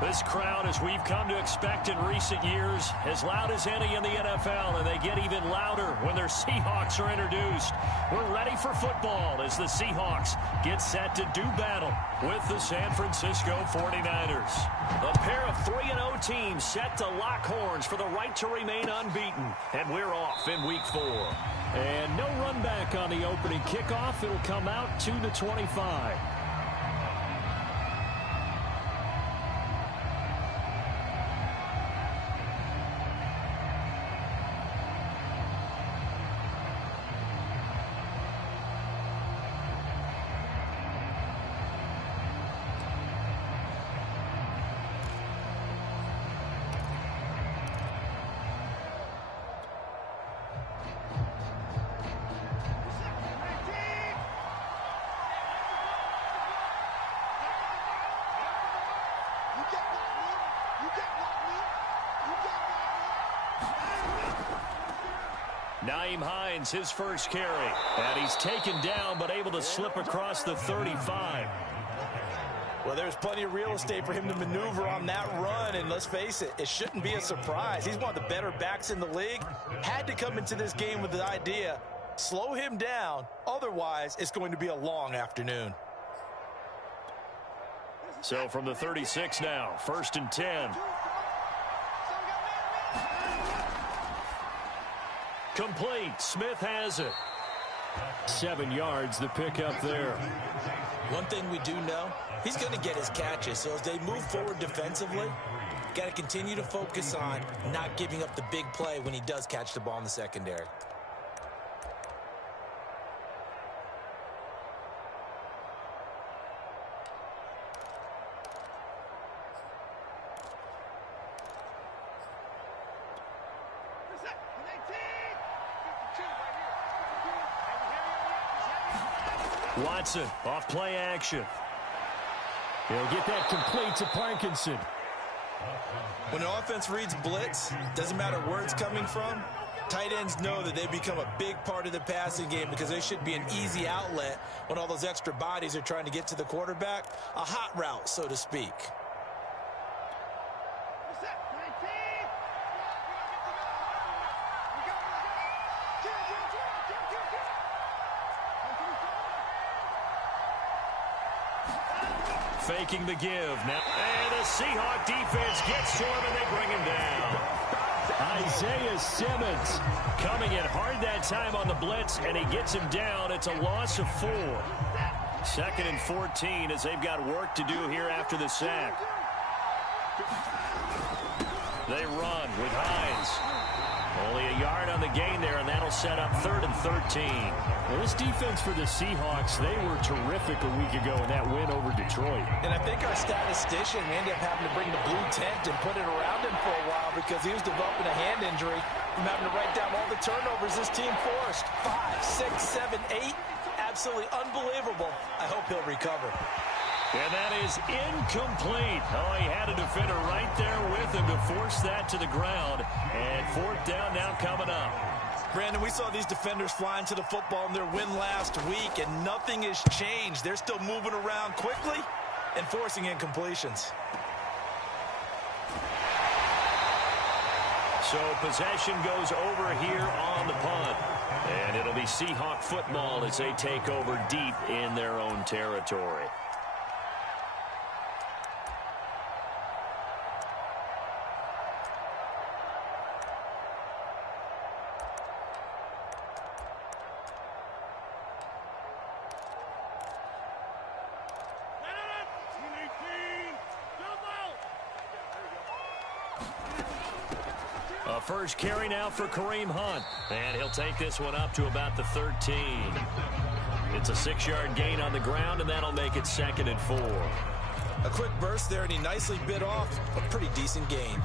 This crowd, as we've come to expect in recent years, as loud as any in the NFL, and they get even louder when their Seahawks are introduced. We're ready for football as the Seahawks get set to do battle with the San Francisco 49ers. A pair of 3-0 teams set to lock horns for the right to remain unbeaten, and we're off in Week 4. And no run back on the opening kickoff. It'll come out 2-25. Nyheim Hines, his first carry. And he's taken down, but able to slip across the 35. Well, there's plenty of real estate for him to maneuver on that run, and let's face it, it shouldn't be a surprise. He's one of the better backs in the league. Had to come into this game with the idea, slow him down, otherwise it's going to be a long afternoon. So from the 36 now, 1st and 10. Complete. Smith has it. 7 yards, the pickup there. One thing we do know, he's going to get his catches. So as they move forward defensively, got to continue to focus on not giving up the big play when he does catch the ball in the secondary. Watson off play action. He'll get that complete to Parkinson. When an offense reads blitz, doesn't matter where it's coming from, tight ends know that they become a big part of the passing game because they should be an easy outlet when all those extra bodies are trying to get to the quarterback. A hot route, so to speak. Faking the give now, and the Seahawk defense gets to him, and they bring him down. Isaiah Simmons coming in hard that time on the blitz, and he gets him down. It's a loss of 4. 2nd and 14 as they've got work to do here after the sack. They run with Hines. Only a yard on the gain there, and that'll set up 3rd and 13. Well, this defense for the Seahawks, they were terrific a week ago in that win over Detroit. And I think our statistician ended up having to bring the blue tent and put it around him for a while because he was developing a hand injury from having to write down all the turnovers this team forced. 5, 6, 7, 8. Absolutely unbelievable. I hope he'll recover. And that is incomplete. Oh, he had a defender right there with him to force that to the ground. And 4th down now coming up. Brandon, we saw these defenders flying to the football in their win last week, and nothing has changed. They're still moving around quickly and forcing incompletions. So possession goes over here on the punt. And it'll be Seahawk football as they take over deep in their own territory. First carry now for Kareem Hunt. And he'll take this one up to about the 13. It's a 6-yard gain on the ground, and that'll make it 2nd and 4. A quick burst there, and he nicely bit off a pretty decent gain.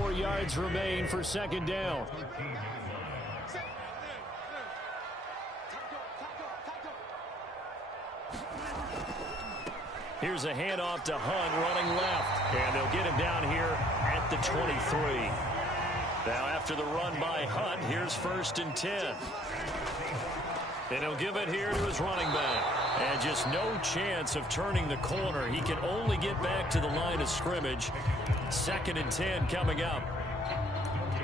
4 yards remain for 2nd down. Here's a handoff to Hunt running left. And they'll get him down here at the 23. Now after the run by Hunt, here's 1st and 10. And he'll give it here to his running back. And just no chance of turning the corner. He can only get back to the line of scrimmage. 2nd and 10 coming up.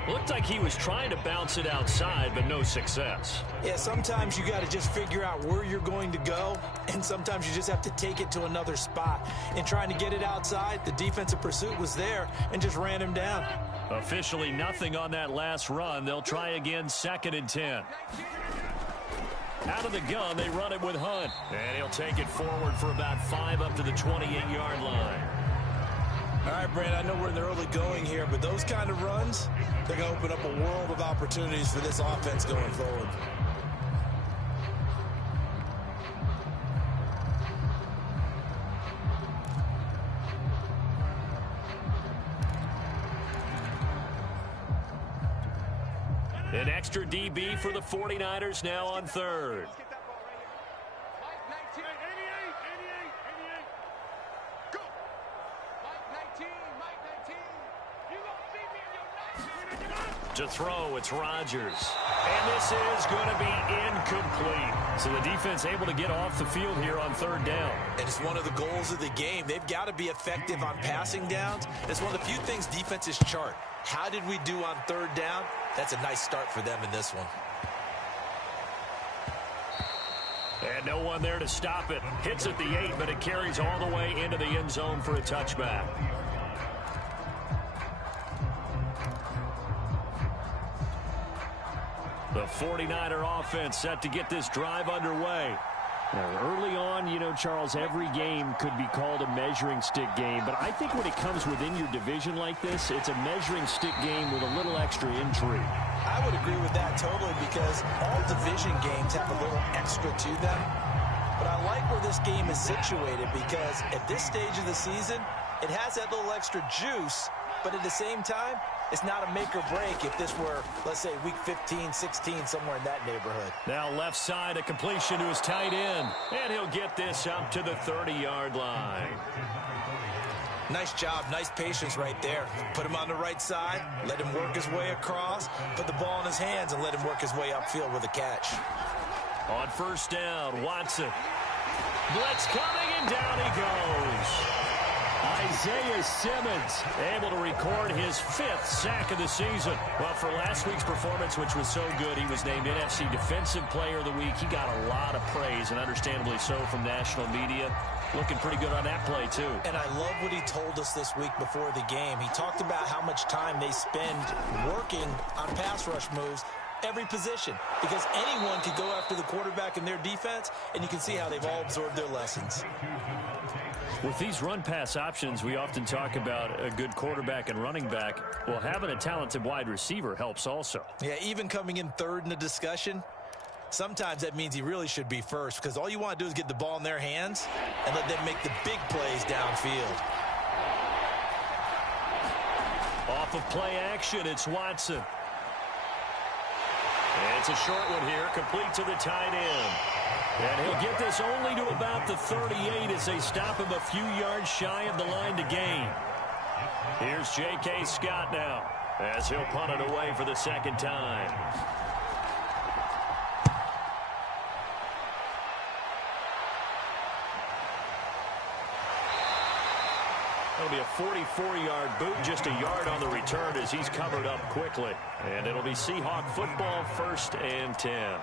Looked like he was trying to bounce it outside, but no success. Yeah, sometimes you got to just figure out where you're going to go, and sometimes you just have to take it to another spot. In trying to get it outside, the defensive pursuit was there and just ran him down. Officially nothing on that last run. They'll try again, 2nd and 10. Out of the gun, they run it with Hunt. And he'll take it forward for about 5 up to the 28-yard line. All right, Brand, I know we're in the early going here, but those kind of runs, they're going to open up a world of opportunities for this offense going forward. An extra DB for the 49ers now on 3rd. To throw, it's Rodgers. And this is going to be incomplete. So the defense able to get off the field here on 3rd down. And it's one of the goals of the game. They've got to be effective on passing downs. It's one of the few things defenses chart. How did we do on 3rd down? That's a nice start for them in this one. And no one there to stop it. Hits at the 8, but it carries all the way into the end zone for a touchback. The 49er offense set to get this drive underway. Now, early on, you know, Charles, every game could be called a measuring stick game. But I think when it comes within your division like this, it's a measuring stick game with a little extra intrigue. I would agree with that totally because all division games have a little extra to them. But I like where this game is situated because at this stage of the season, it has that little extra juice. But at the same time, it's not a make or break if this were, let's say, week 15, 16, somewhere in that neighborhood. Now left side, a completion to his tight end. And he'll get this up to the 30-yard line. Nice job, nice patience right there. Put him on the right side, let him work his way across, put the ball in his hands, and let him work his way upfield with a catch. On 1st down, Watson. Blitz coming, and down he goes. Isaiah Simmons able to record his 5th sack of the season. Well, for last week's performance, which was so good, he was named NFC Defensive Player of the Week. He got a lot of praise, and understandably so, from national media. Looking pretty good on that play, too. And I love what he told us this week before the game. He talked about how much time they spend working on pass rush moves, every position, because anyone could go after the quarterback in their defense, and you can see how they've all absorbed their lessons. With these run-pass options, we often talk about a good quarterback and running back. Well, having a talented wide receiver helps also. Yeah, even coming in 3rd in the discussion, sometimes that means he really should be first because all you want to do is get the ball in their hands and let them make the big plays downfield. Off of play action, it's Watson. It's a short one here, complete to the tight end. And he'll get this only to about the 38 as they stop him a few yards shy of the line to gain. Here's J.K. Scott now as he'll punt it away for the 2nd time. It'll be a 44-yard boot, just a yard on the return as he's covered up quickly. And it'll be Seahawk football, 1st and 10.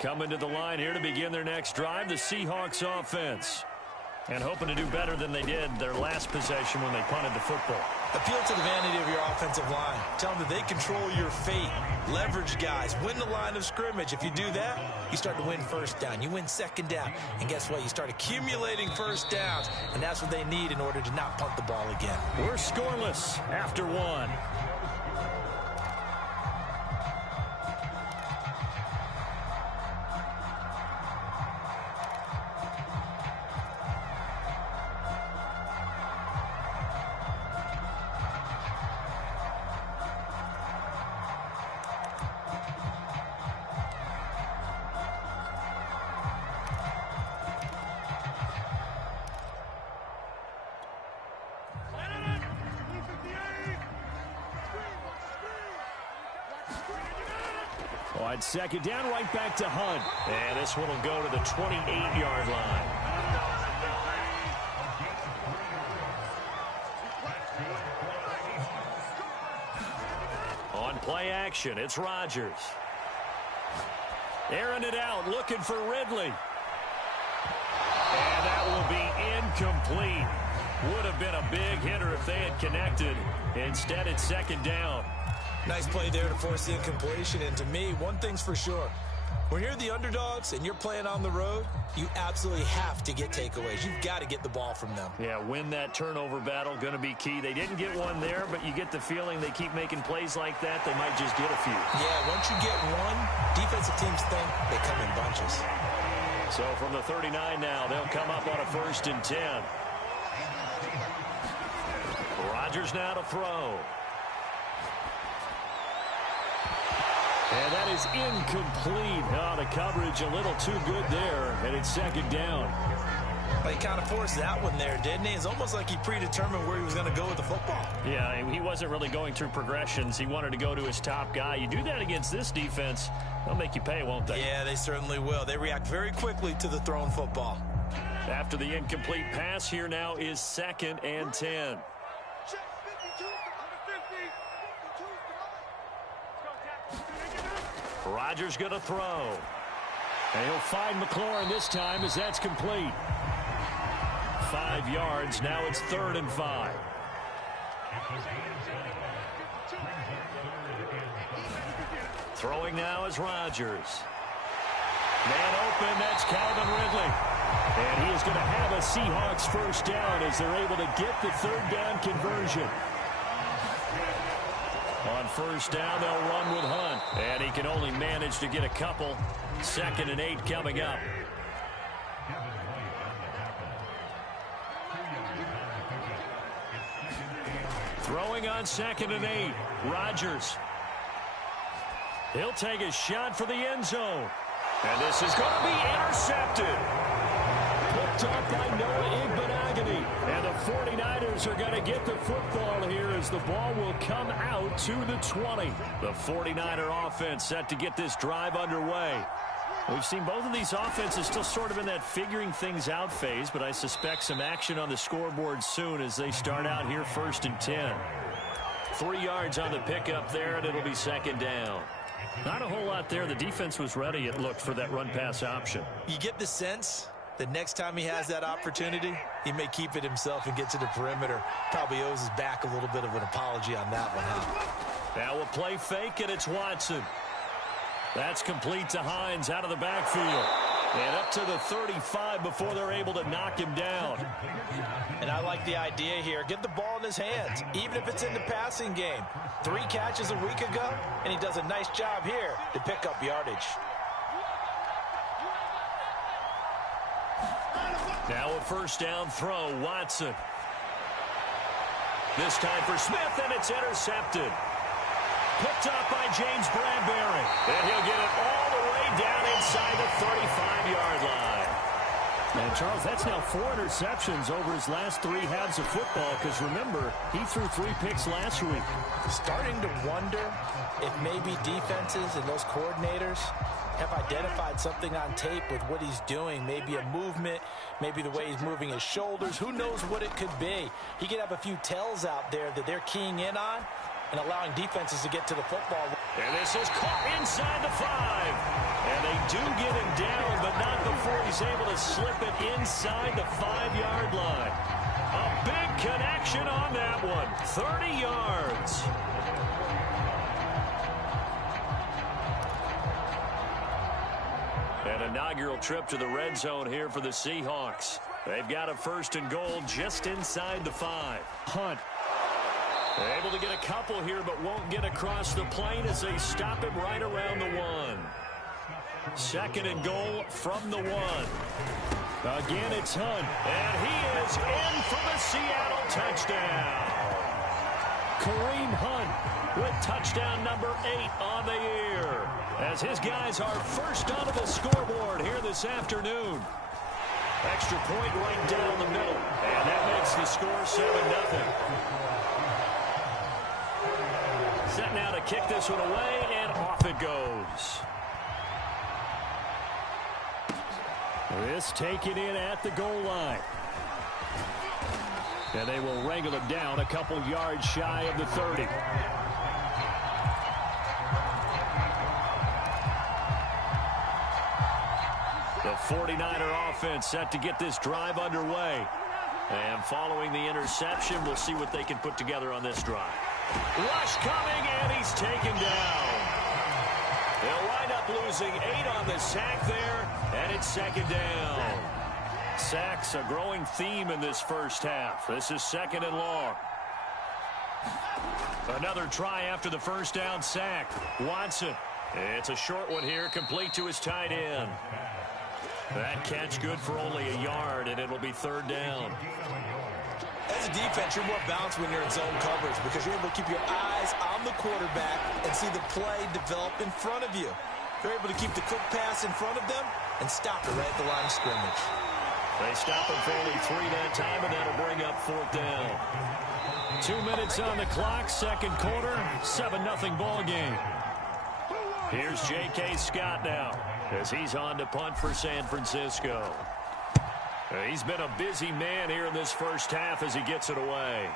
Coming to the line here to begin their next drive, the Seahawks offense. And hoping to do better than they did their last possession when they punted the football. Appeal to the vanity of your offensive line. Tell them that they control your fate. Leverage guys. Win the line of scrimmage. If you do that, you start to win 1st down. You win 2nd down. And guess what? You start accumulating 1st downs. And that's what they need in order to not punt the ball again. We're scoreless after 1. On second down, right back to Hunt. And this one will go to the 28-yard line. On play action, it's Rodgers. Airing it out, looking for Ridley. And that will be incomplete. Would have been a big hitter if they had connected. Instead, it's second down. Nice play there to force the incompletion. And to me, one thing's for sure. When you're the underdogs and you're playing on the road, you absolutely have to get takeaways. You've got to get the ball from them. Yeah, win that turnover battle, going to be key. They didn't get one there, but you get the feeling they keep making plays like that, they might just get a few. Yeah, once you get one, defensive teams think they come in bunches. So from the 39 now, they'll come up on a 1st and 10. Rodgers now to throw. And that is incomplete. Oh, the coverage a little too good there, and it's second down. He kind of forced that one there, didn't he? It's almost like he predetermined where he was going to go with the football. Yeah, he wasn't really going through progressions. He wanted to go to his top guy. You do that against this defense, they'll make you pay, won't they? Yeah, they certainly will. They react very quickly to the thrown football. After the incomplete pass, here now is 2nd and 10. Rodgers going to throw. And he'll find McLaurin this time as that's complete. 5 yards. Now it's 3rd and 5. Throwing now is Rodgers. Man open, that's Calvin Ridley. And he is going to have a Seahawks 1st down as they're able to get the 3rd down conversion. On 1st down, they'll run with Hunt. And he can only manage to get a couple. 2nd and 8 coming up. Throwing on 2nd and 8. Rodgers. He'll take a shot for the end zone. And this is going to be intercepted. Picked up by Noah Igbenogany. And the 49ers are going to get the football here as the ball will come out to the 20. The 49er offense set to get this drive underway. We've seen both of these offenses still sort of in that figuring things out phase, but I suspect some action on the scoreboard soon as they start out here 1st and 10. 3 yards on the pickup there, and it'll be 2nd down. Not a whole lot there. The defense was ready, it looked, for that run-pass option. You get the sense that next time he has that opportunity, he may keep it himself and get to the perimeter. Probably owes his back a little bit of an apology on that one, huh? Now we'll play fake, and it's Watson. That's complete to Hines out of the backfield. And up to the 35 before they're able to knock him down. And I like the idea here. Get the ball in his hands, even if it's in the passing game. 3 catches a week ago, and he does a nice job here to pick up yardage. Now a 1st down throw, Watson. This time for Smith, and it's intercepted. Picked up by James Bradbury. And he'll get it all the way down inside the 35-yard line. And, Charles, that's now 4 interceptions over his last 3 halves of football, because, remember, he threw 3 picks last week. Starting to wonder if maybe defenses and those coordinators have identified something on tape with what he's doing. Maybe a movement, maybe the way he's moving his shoulders. Who knows what it could be? He could have a few tells out there that they're keying in on and allowing defenses to get to the football. And this is caught inside the 5. And they do get him down, but not before he's able to slip it inside the 5-yard line. A big connection on that one. 30 yards. An inaugural trip to the red zone here for the Seahawks. They've got a 1st and goal just inside the 5. Hunt. They're able to get a couple here, but won't get across the plane as they stop him right around the 1. 2nd and goal from the 1. Again, it's Hunt. And he is in for the Seattle touchdown. Kareem Hunt with touchdown number 8 on the year, as his guys are first onto the scoreboard here this afternoon. Extra point right down the middle, and that makes the score 7-0. Set now to kick this one away, and off it goes. This taken in at the goal line. And they will wrangle it down a couple yards shy of the 30. The 49er offense set to get this drive underway. And following the interception, we'll see what they can put together on this drive. Rush coming, and he's taken down. They'll wind up losing 8 on the sack there, and it's second down. Sacks a growing theme in this first half. This is second and long. Another try after the first down sack. Watson. It's a short one here, complete to his tight end. That catch good for only a yard, and it'll be third down. As a defense, you're more balanced when you're in zone coverage because you're able to keep your eyes on the quarterback and see the play develop in front of you. You're able to keep the quick pass in front of them and stop it right at the line of scrimmage. They stop him for only 3 that time, and that'll bring up fourth down. 2 minutes on the clock, second quarter, 7-0 ball game. Here's J.K. Scott now as he's on to punt for San Francisco. He's been a busy man here in this first half as he gets it away.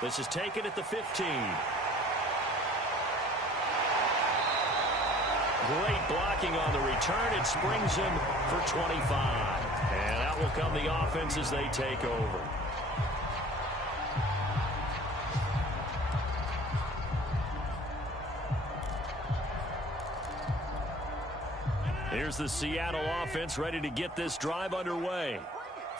This is taken at the 15. Great blocking on the return. It springs him for 25. And out will come the offense as they take over. Here's the Seattle offense ready to get this drive underway.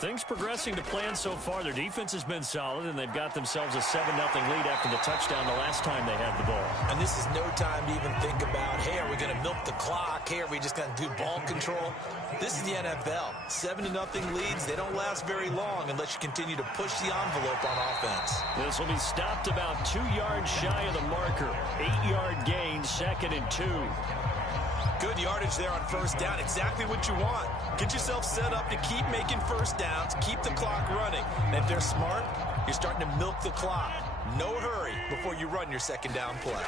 Things progressing to plan so far. Their defense has been solid, and they've got themselves a 7-0 lead after the touchdown the last time they had the ball. And this is no time to even think about, hey, are we going to milk the clock? Hey, are we just going to do ball control? This is the NFL. 7-0 leads, they don't last very long unless you continue to push the envelope on offense. This will be stopped about 2 yards shy of the marker. 8-yard gain, 2nd and 2. Good yardage there on first down. Exactly what you want. Get yourself set up to keep making first downs, keep the clock running. And if they're smart, you're starting to milk the clock. No hurry before you run your second down play.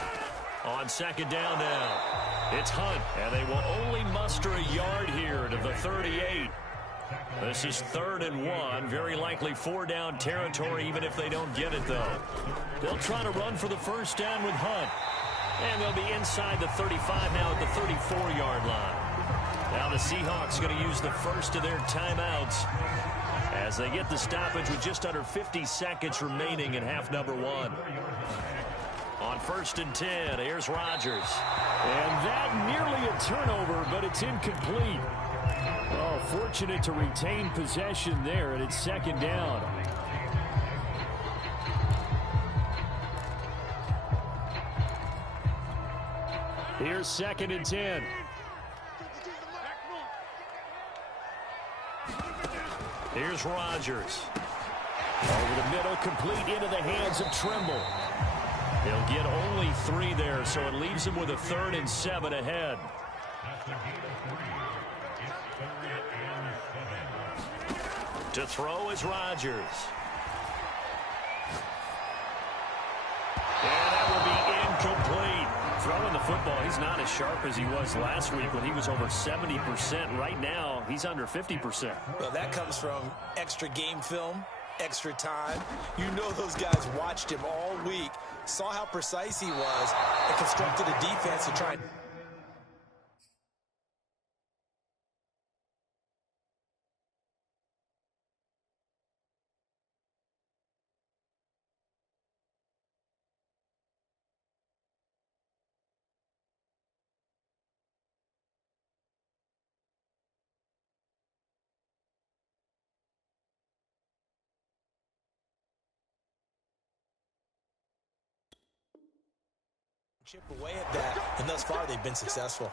On second down now, it's Hunt, and they will only muster a yard here to the 38. This is 3rd and 1, very likely 4-down territory even if they don't get it, though. They'll try to run for the first down with Hunt. And they'll be inside the 35 now at the 34-yard line. Now the Seahawks going to use the first of their timeouts as they get the stoppage with just under 50 seconds remaining in half number 1. On 1st and 10, here's Rodgers. And that nearly a turnover, but it's incomplete. Oh, fortunate to retain possession there, and it's second down. Here's 2nd and 10. Here's Rodgers. Over the middle, complete into the hands of Trimble. He'll get only 3 there, so it leaves him with a 3rd and 7 ahead. To throw is Rodgers. And that will be incomplete. Throwing the football, he's not as sharp as he was last week when he was over 70%. Right now, he's under 50%. Well, that comes from extra game film, extra time. You know those guys watched him all week, saw how precise he was, and constructed a defense to try and... chip away at that, and thus far they've been successful.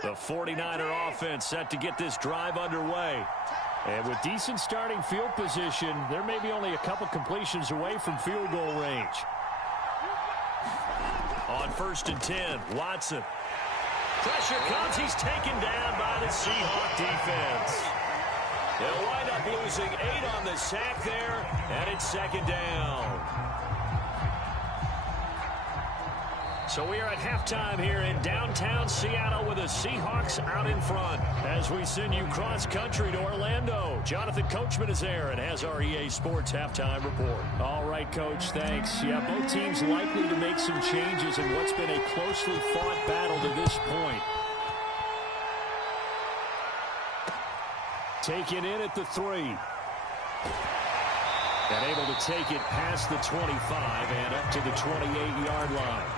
The 49er offense set to get this drive underway. And with decent starting field position, there may be only a couple completions away from field goal range. On 1st and 10, Watson. Pressure comes. He's taken down by the Seahawk defense. They'll wind up losing 8 on the sack there, and it's 2nd down. So we are at halftime here in downtown Seattle with the Seahawks out in front. As we send you cross-country to Orlando, Jonathan Coachman is there and has our EA Sports halftime report. All right, Coach, thanks. Yeah, both teams likely to make some changes in what's been a closely fought battle to this point. Taken in at the 3. And able to take it past the 25 and up to the 28-yard line.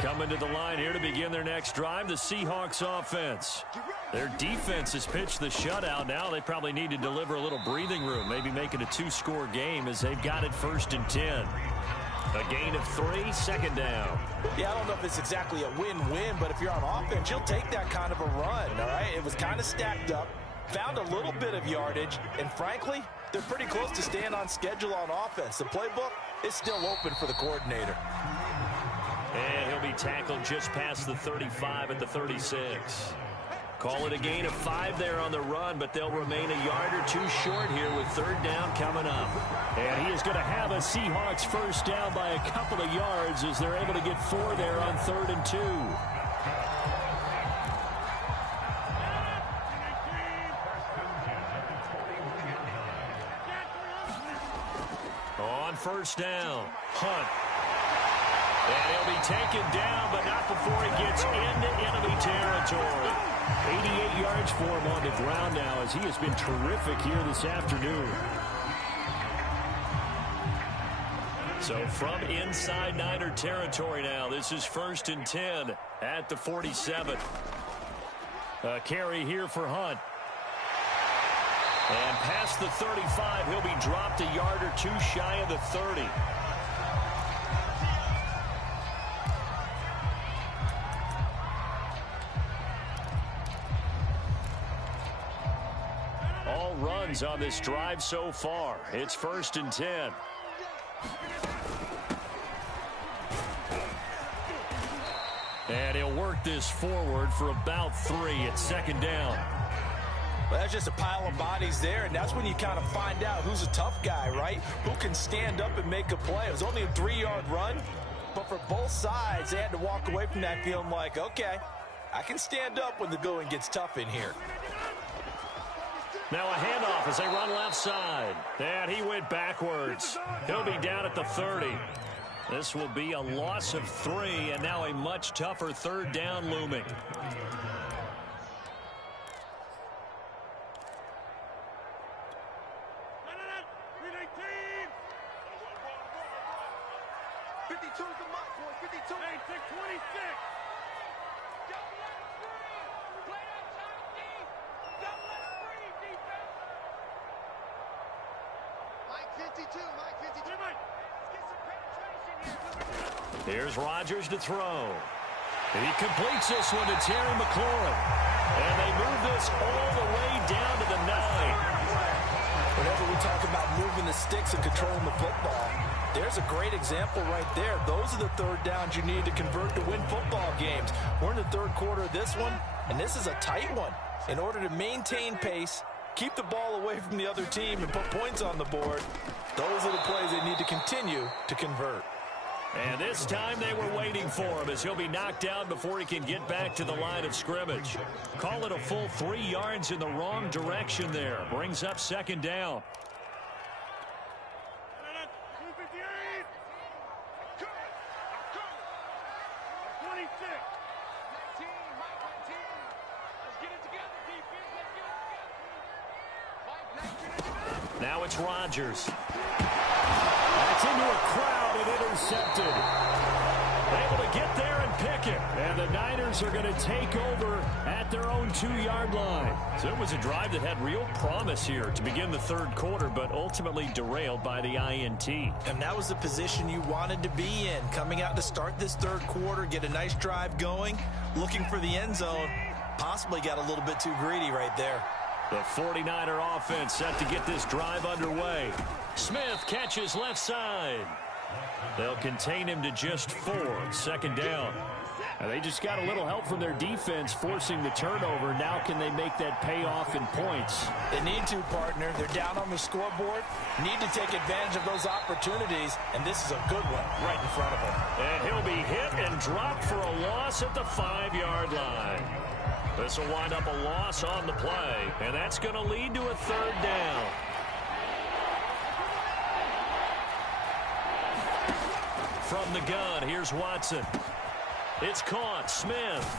Coming to the line here to begin their next drive, the Seahawks offense. Their defense has pitched the shutout. Now they probably need to deliver a little breathing room, maybe make it a 2-score game as they've got it 1st and 10. A gain of 3, 2nd down. Yeah, I don't know if it's exactly a win-win, but if you're on offense, you'll take that kind of a run, all right? It was kind of stacked up, found a little bit of yardage, and frankly, they're pretty close to staying on schedule on offense. The playbook is still open for the coordinator. And he'll be tackled just past the 35 at the 36. Call it a gain of 5 there on the run, but they'll remain a yard or 2 short here with 3rd down coming up. And he is going to have a Seahawks first down by a couple of yards as they're able to get 4 there on 3rd and 2. On 1st down, Hunt. And he'll be taken down, but not before he gets into enemy territory. 88 yards for him on the ground now as he has been terrific here this afternoon. So from inside Niner territory now, this is 1st and 10 at the 47. A carry here for Hunt. And past the 35, he'll be dropped a yard or 2 shy of the 30. All runs on this drive so far. It's 1st and 10. And he'll work this forward for about 3 at 2nd down. Well, that's just a pile of bodies there, and that's when you kind of find out who's a tough guy, right? Who can stand up and make a play. It was only a 3-yard run, but for both sides, they had to walk away from that feeling like, okay, I can stand up when the going gets tough in here. Now a handoff as they run left side. And he went backwards. He'll be down at the 30. This will be a loss of 3, and now a much tougher 3rd down looming. Here's Rodgers to throw. He completes this one to Terry McLaurin. And they move this all the way down to the 9. Whenever we talk about moving the sticks and controlling the football, there's a great example right there. Those are the 3rd downs you need to convert to win football games. We're in the 3rd quarter of this one, and this is a tight one. In order to maintain pace, keep the ball away from the other team, and put points on the board, those are the plays they need to continue to convert. And this time they were waiting for him as he'll be knocked down before he can get back to the line of scrimmage. Call it a full 3 yards in the wrong direction there. Brings up 2nd down. Now it's Rodgers. That's into a crowd and intercepted. Able to get there and pick it. And the Niners are going to take over at their own 2-yard line. So it was a drive that had real promise here to begin the third quarter, but ultimately derailed by the INT. And that was the position you wanted to be in. Coming out to start this third quarter, get a nice drive going, looking for the end zone. Possibly got a little bit too greedy right there. The 49er offense set to get this drive underway. Smith catches left side. They'll contain him to just 4. Second down. And they just got a little help from their defense forcing the turnover. Now can they make that pay off in points? They need to, partner. They're down on the scoreboard. Need to take advantage of those opportunities, and this is a good one right in front of them. And he'll be hit and dropped for a loss at the 5-yard line. This will wind up a loss on the play, and that's going to lead to a third down. From the gun, here's Watson. It's caught. Smith.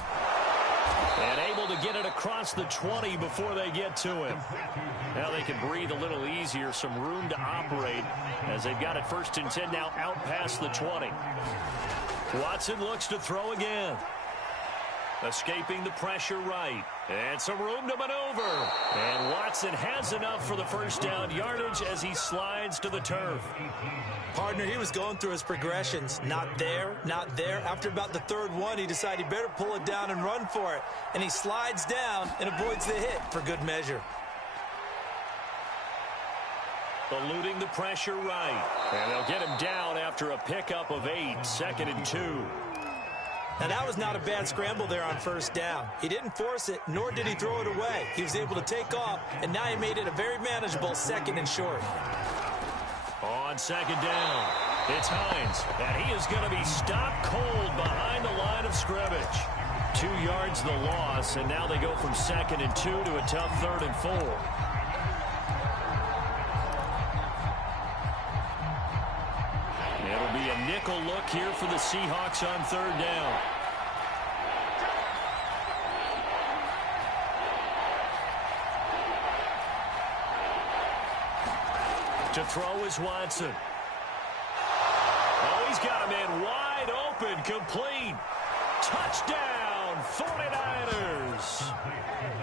And able to get it across the 20 before they get to him. Now they can breathe a little easier, some room to operate as they've got it 1st and 10 now out past the 20. Watson looks to throw again. Escaping the pressure right. And some room to maneuver. And Watson has enough for the first down yardage as he slides to the turf. Partner, he was going through his progressions. Not there, not there. After about the third one, he decided he better pull it down and run for it. And he slides down and avoids the hit for good measure. Eluding the pressure right. And they'll get him down after a pickup of 8. 2nd and 2. Now, that was not a bad scramble there on first down. He didn't force it, nor did he throw it away. He was able to take off, and now he made it a very manageable 2nd and short. On 2nd down, it's Hines, and he is going to be stopped cold behind the line of scrimmage. 2 yards the loss, and now they go from 2nd and 2 to a tough 3rd and 4. It'll be a nickel look here for the Seahawks on 3rd down. To throw is Watson. Oh, he's got a man wide open, complete. Touchdown, 49ers.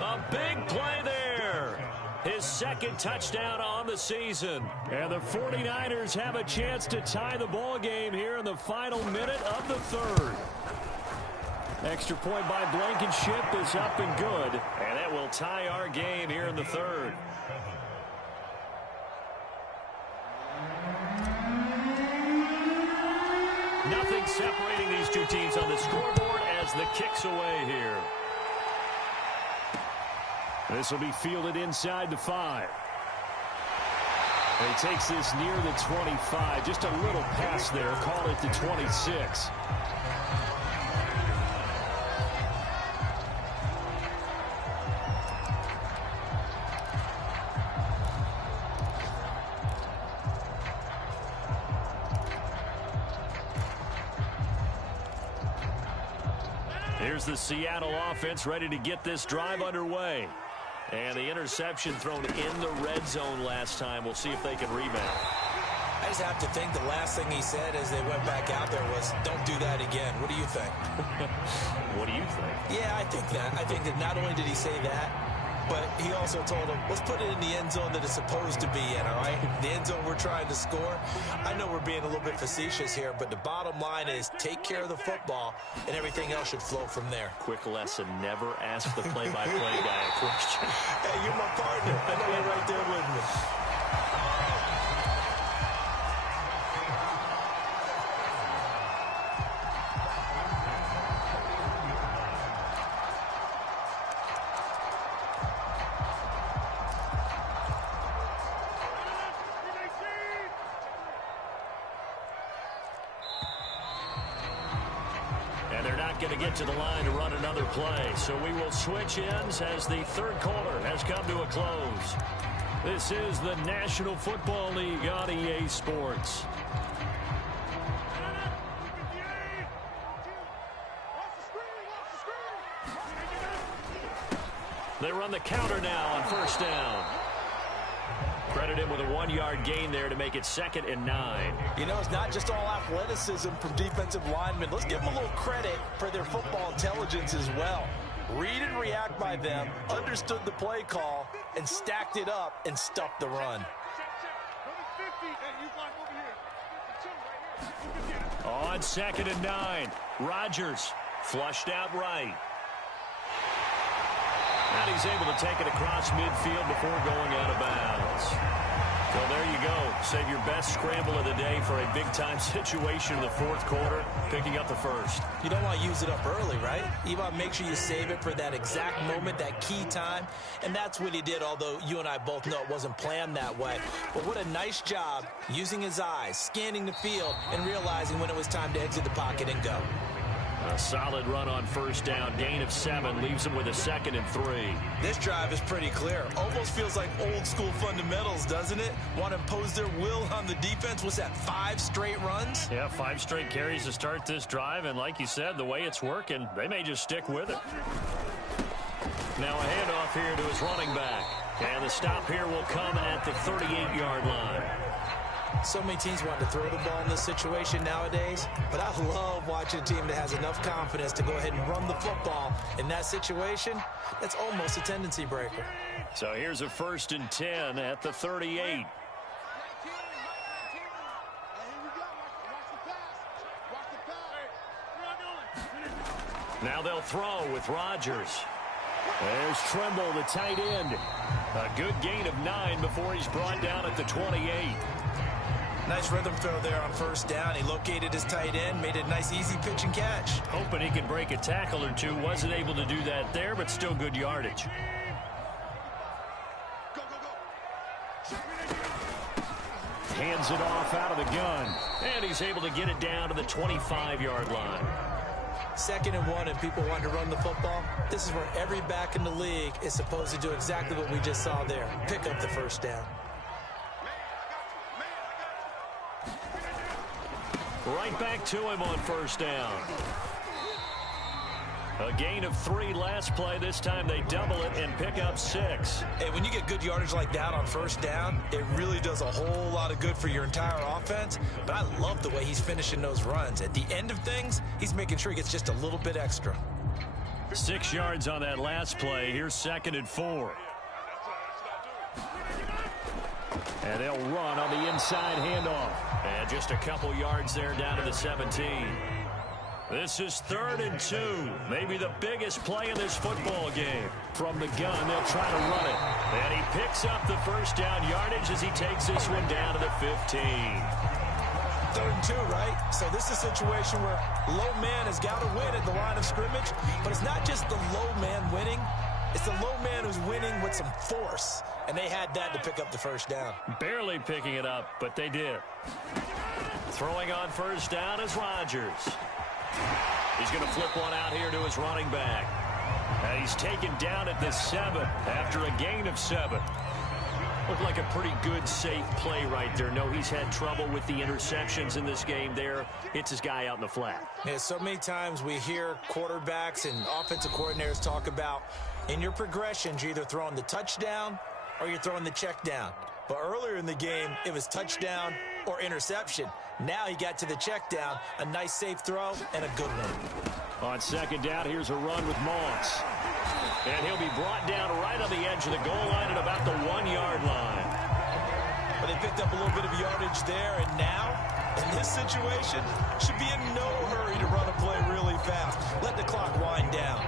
A big play there. His 2nd touchdown on the season. And the 49ers have a chance to tie the ball game here in the final minute of the 3rd. Extra point by Blankenship is up and good. And that will tie our game here in the 3rd. Nothing separating these two teams on the scoreboard as the kick's away here. This will be fielded inside the 5. He takes this near the 25. Just a little pass there. Call it the 26. Here's the Seattle offense ready to get this drive underway. And the interception thrown in the red zone last time. We'll see if they can rebound. I just have to think the last thing he said as they went back out there was, don't do that again. What do you think? What do you think? Yeah, I think that. I think that not only did he say that, but he also told him, let's put it in the end zone that it's supposed to be in, all right? The end zone we're trying to score. I know we're being a little bit facetious here, but the bottom line is take care of the football, and everything else should flow from there. Quick lesson, never ask the play-by-play guy a question. Hey, you're my partner. I know you're right there with me. Going to get to the line to run another play. So we will switch ends as the 3rd quarter has come to a close. This is the National Football League on EA Sports. They run the counter now on 1st down. credit him with a 1-yard gain there to make it 2nd and 9. You know, it's not just all athleticism from defensive linemen. Let's give them a little credit for their football intelligence as well. Read and react by them, understood the play call, and stacked it up and stuffed the run. On 2nd and 9, Rodgers flushed out right. And he's able to take it across midfield before going out of bounds. So there you go. Save your best scramble of the day for a big-time situation in the 4th quarter, picking up the first. You don't want to use it up early, right? You want to make sure you save it for that exact moment, that key time. And that's what he did, although you and I both know it wasn't planned that way. But what a nice job using his eyes, scanning the field, and realizing when it was time to exit the pocket and go. A solid run on 1st down. Gain of 7 leaves him with a 2nd and 3. This drive is pretty clear. Almost feels like old school fundamentals, doesn't it? Want to impose their will on the defense. What's that, 5 straight runs? Yeah, 5 straight carries to start this drive. And like you said, the way it's working, they may just stick with it. Now a handoff here to his running back. And the stop here will come at the 38-yard line. So many teams want to throw the ball in this situation nowadays, but I love watching a team that has enough confidence to go ahead and run the football. In that situation, that's almost a tendency breaker. So here's a 1st and 10 at the 38. Now they'll throw with Rodgers. There's Tremble, the tight end. A good gain of 9 before he's brought down at the 28. Nice rhythm throw there on 1st down. He located his tight end, made a nice easy pitch and catch. Hoping he could break a tackle or two. Wasn't able to do that there, but still good yardage. Hands it off out of the gun. And he's able to get it down to the 25-yard line. 2nd and 1 and people want to run the football. This is where every back in the league is supposed to do exactly what we just saw there. Pick up the 1st down. Right back to him on 1st down. A gain of 3 last play. This time they double it and pick up 6. Hey, when you get good yardage like that on 1st down, it really does a whole lot of good for your entire offense. But I love the way he's finishing those runs. At the end of things, he's making sure he gets just a little bit extra. 6 yards on that last play. Here's 2nd and 4. And they'll run on the inside handoff. And just a couple yards there down to the 17. This is 3rd and 2. Maybe the biggest play in this football game. From the gun, they'll try to run it. And he picks up the 1st down yardage as he takes this one down to the 15. 3rd and 2, right? So this is a situation where low man has got to win at the line of scrimmage. But it's not just the low man winning. It's the low man who's winning with some force. And they had that to pick up the 1st down. Barely picking it up, but they did. Throwing on 1st down is Rodgers. He's going to flip one out here to his running back. And he's taken down at the 7 after a gain of 7. Looked like a pretty good, safe play right there. No, he's had trouble with the interceptions in this game there. Hits his guy out in the flat. Yeah, so many times we hear quarterbacks and offensive coordinators talk about in your progressions, you're either throwing the touchdown or you're throwing the check down. But earlier in the game, it was touchdown or interception. Now he got to the check down, a nice safe throw, and a good one. On 2nd down, here's a run with Moss. And he'll be brought down right on the edge of the goal line at about the 1-yard line. But they picked up a little bit of yardage there, and now, in this situation, should be in no hurry to run a play really fast. Let the clock wind down.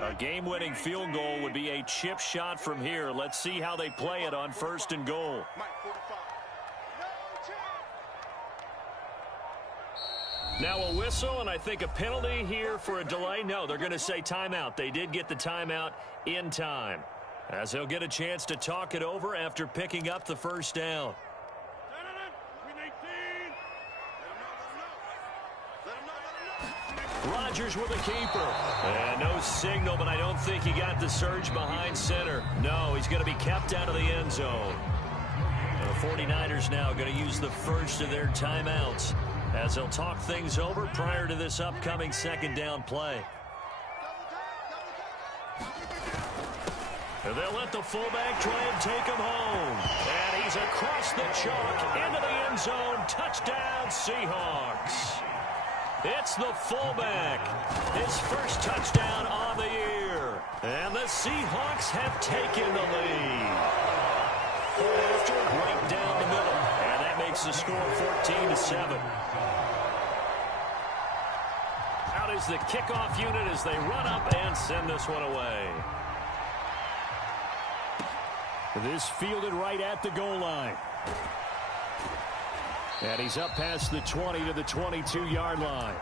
A game-winning field goal would be a chip shot from here. Let's see how they play it on 1st and goal. Now a whistle, and I think a penalty here for a delay. No, they're going to say timeout. They did get the timeout in time, as they'll get a chance to talk it over after picking up the 1st down. Rodgers with a keeper. And no signal, but I don't think he got the surge behind center. No, he's going to be kept out of the end zone. 49ers now going to use the first of their timeouts as they'll talk things over prior to this upcoming second down play. And they'll let the fullback try and take him home. And he's across the chalk into the end zone. Touchdown, Seahawks. It's the fullback. His first touchdown on the year. And the Seahawks have taken the lead. After right down the middle. And that makes the score 14-7. Out is the kickoff unit as they run up and send this one away. This fielded right at the goal line. And he's up past the 20 to the 22-yard line.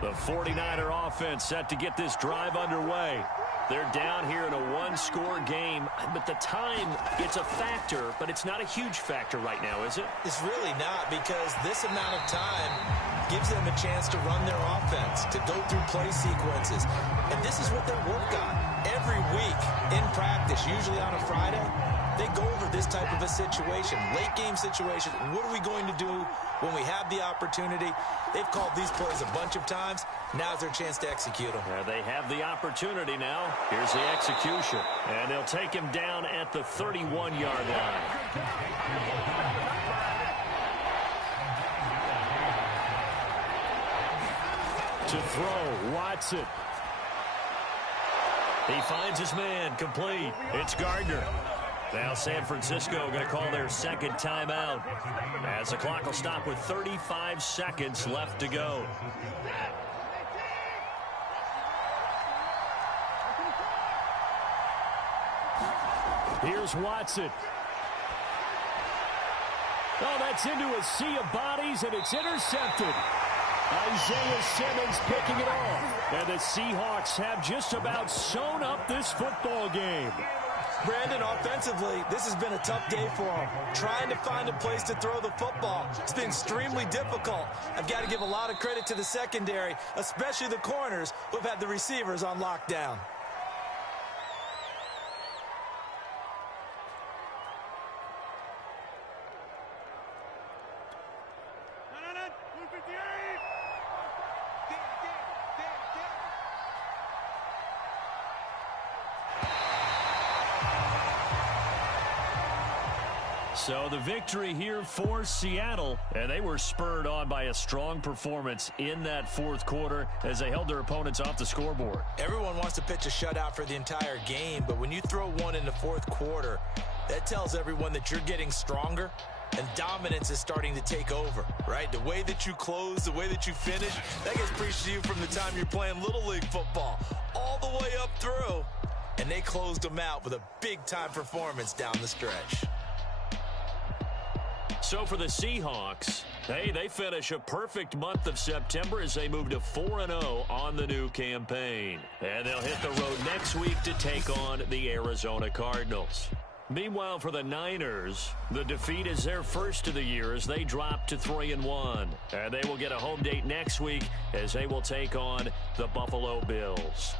The 49er offense set to get this drive underway. They're down here in a one-score game, but the time, it's a factor, but it's not a huge factor right now, is it? It's really not, because this amount of time gives them a chance to run their offense, to go through play sequences. And this is what they work on every week in practice, usually on a Friday. They go over this type of a situation, late-game situation. What are we going to do when we have the opportunity? They've called these plays a bunch of times. Now's their chance to execute them. They have the opportunity now. Here's the execution. And they'll take him down at the 31-yard line. To throw, Watson. He finds his man, complete. It's Gardner. Now San Francisco going to call their second timeout as the clock will stop with 35 seconds left to go. Here's Watson. Oh, that's into a sea of bodies, and it's intercepted. Isaiah Simmons picking it off. And the Seahawks have just about sewn up this football game. Brandon, offensively, this has been a tough day for them. Trying to find a place to throw the football. It's been extremely difficult. I've got to give a lot of credit to the secondary, especially the corners who have had the receivers on lockdown. So the victory here for Seattle, and they were spurred on by a strong performance in that fourth quarter as they held their opponents off the scoreboard. Everyone wants to pitch a shutout for the entire game, but when you throw one in the fourth quarter, that tells everyone that you're getting stronger and dominance is starting to take over, right? The way that you close, the way that you finish, that gets preached to you from the time you're playing Little League football all the way up through, and they closed them out with a big-time performance down the stretch. So for the Seahawks, they finish a perfect month of September as they move to 4-0 on the new campaign. And they'll hit the road next week to take on the Arizona Cardinals. Meanwhile, for the Niners, the defeat is their first of the year as they drop to 3-1. And they will get a home date next week as they will take on the Buffalo Bills.